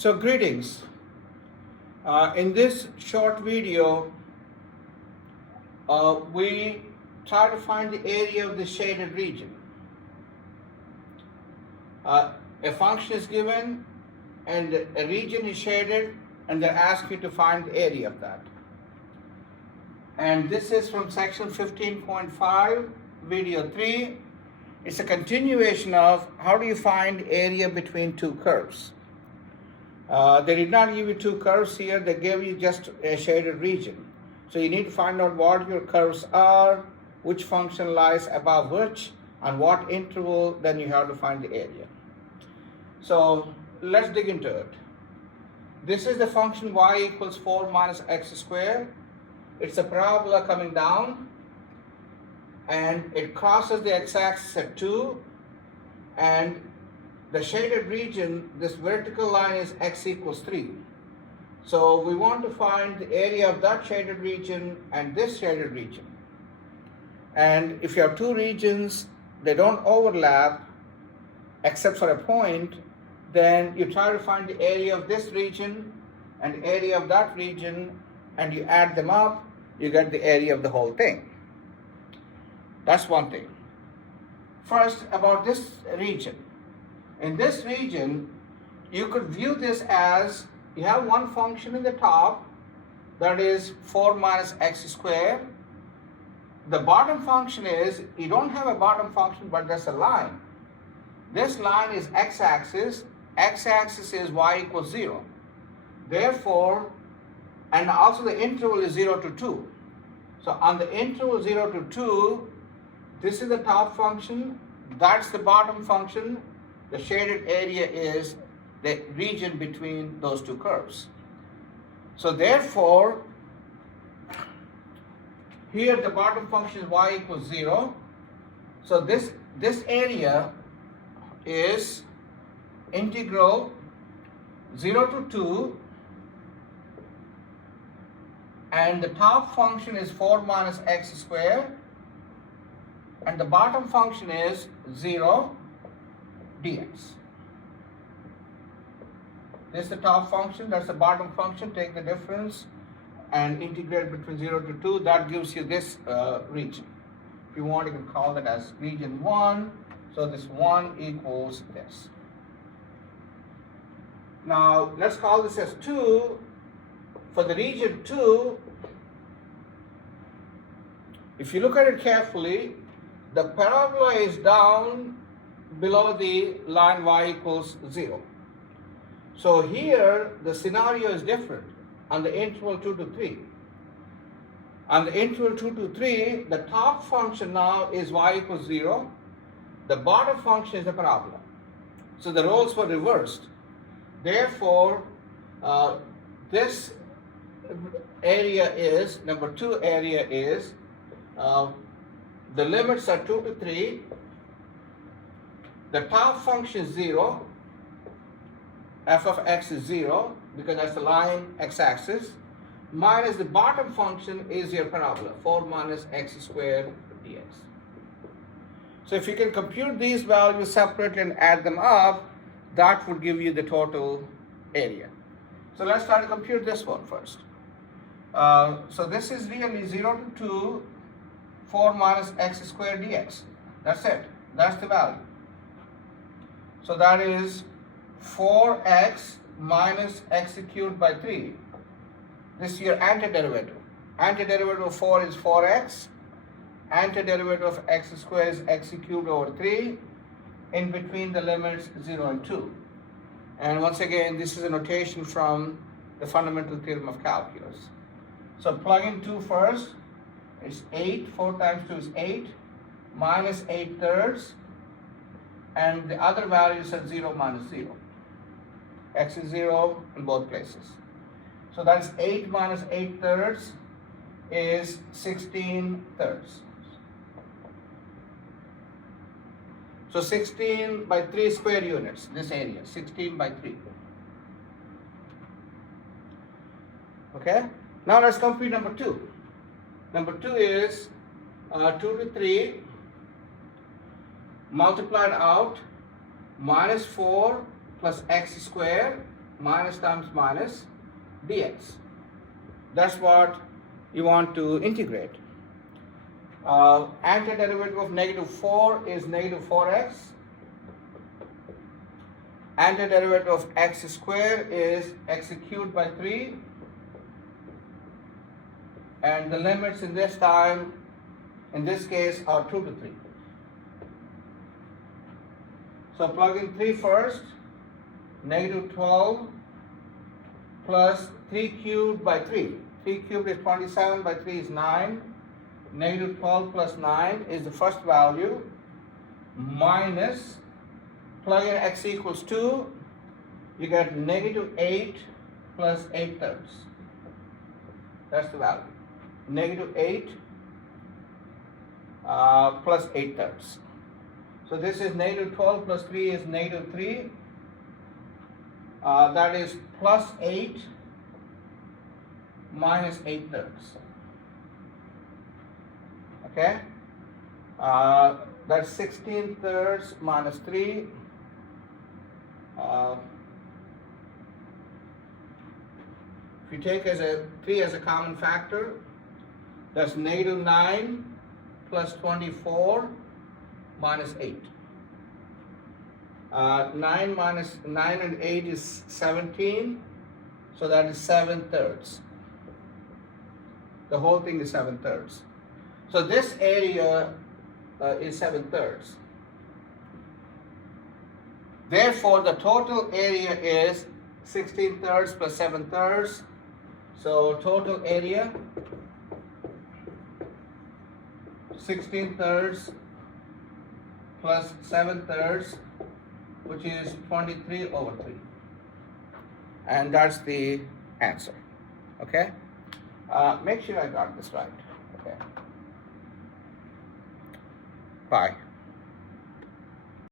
So greetings. In this short video, we try to find the area of the shaded region. A function is given and a region is shaded and they're asking you to find the area of that. And this is from section 15.5, video 3. It's a continuation of how do you find area between two curves. They did not give you two curves here, they gave you just a shaded region. So you need to find out what your curves are, which function lies above which, and what interval, then you have to find the area. So let's dig into it. This is the function y equals 4 minus x squared. It's a parabola coming down, and it crosses the x-axis at 2, and the shaded region, this vertical line is x equals 3. So we want to find the area of that shaded region and this shaded region. And if you have two regions, they don't overlap except for a point, then you try to find the area of this region and the area of that region, and you add them up, you get the area of the whole thing. That's one thing. First, about this region. In this region, you could view this as you have one function in the top that is 4 minus x squared. The bottom function is, you don't have a bottom function, but there's a line. This line is x-axis is y equals 0. Therefore, and also the interval is 0 to 2. So on the interval 0 to 2, this is the top function, that's the bottom function. The shaded area is the region between those two curves. So therefore, here the bottom function is y equals 0. So this area is integral 0 to 2, and the top function is 4 minus x squared, and the bottom function is 0 dx. This is the top function, that's the bottom function. Take the difference and integrate between 0 to 2. That gives you this region. If you want, you can call that as region 1. So this 1 equals this. Now let's call this as 2. For the region 2, if you look at it carefully, the parabola is down below the line y equals 0. So here the scenario is different on the interval 2 to 3. On the interval 2 to 3, the top function now is y equals 0. The bottom function is the parabola. So the roles were reversed. Therefore, this area is, number 2 area is, the limits are 2 to 3. The top function is 0. F of x is 0 because that's the line x-axis, minus the bottom function is your parabola, 4 minus x squared dx. So if you can compute these values separately and add them up, that would give you the total area. So let's try to compute this one first. So this is really 0 to 2, 4 minus x squared dx. That's it. That's the value. So that is 4x minus x cubed by 3. This is your antiderivative. Antiderivative of 4 is 4x. Antiderivative of x squared is x cubed over 3. In between the limits 0 and 2. And once again, this is a notation from the fundamental theorem of calculus. So plug in 2 first. It's 8. 4 times 2 is 8. Minus 8 thirds. And the other value is at 0 minus 0. X is 0 in both places. So that's 8 minus 8 thirds is 16 thirds. So 16 by 3 square units, this area, 16 by 3. Okay? Now let's compute number 2. Number 2 is 2 to 3 multiplied out minus 4 plus x squared minus times minus dx. That's what you want to integrate. Antiderivative of negative 4 is negative 4x. Antiderivative of x squared is x cubed by 3. And the limits in this time, in this case, are 2 to 3. So plug in 3 first. Negative 12 plus 3 cubed by 3. 3 cubed is 27 by 3 is 9. Negative 12 plus 9 is the first value. Minus, plug in x equals 2. You get negative 8 plus 8 thirds. That's the value. Negative 8 plus 8 thirds. So this is negative 12 plus 3 is negative 3. That is plus 8 minus 8 thirds. Okay? That's 16 thirds minus 3. If you take 3 as a common factor, that's negative 9 plus 24 minus 8. 9 minus 9 and 8 is 17, so that is 7 thirds. The whole thing is 7 thirds. So this area is 7 thirds. Therefore, the total area is 16 thirds plus 7 thirds. So total area 16 thirds plus 7 thirds, which is 23 over 3. And that's the answer. Okay? Make sure I got this right. Okay. Bye.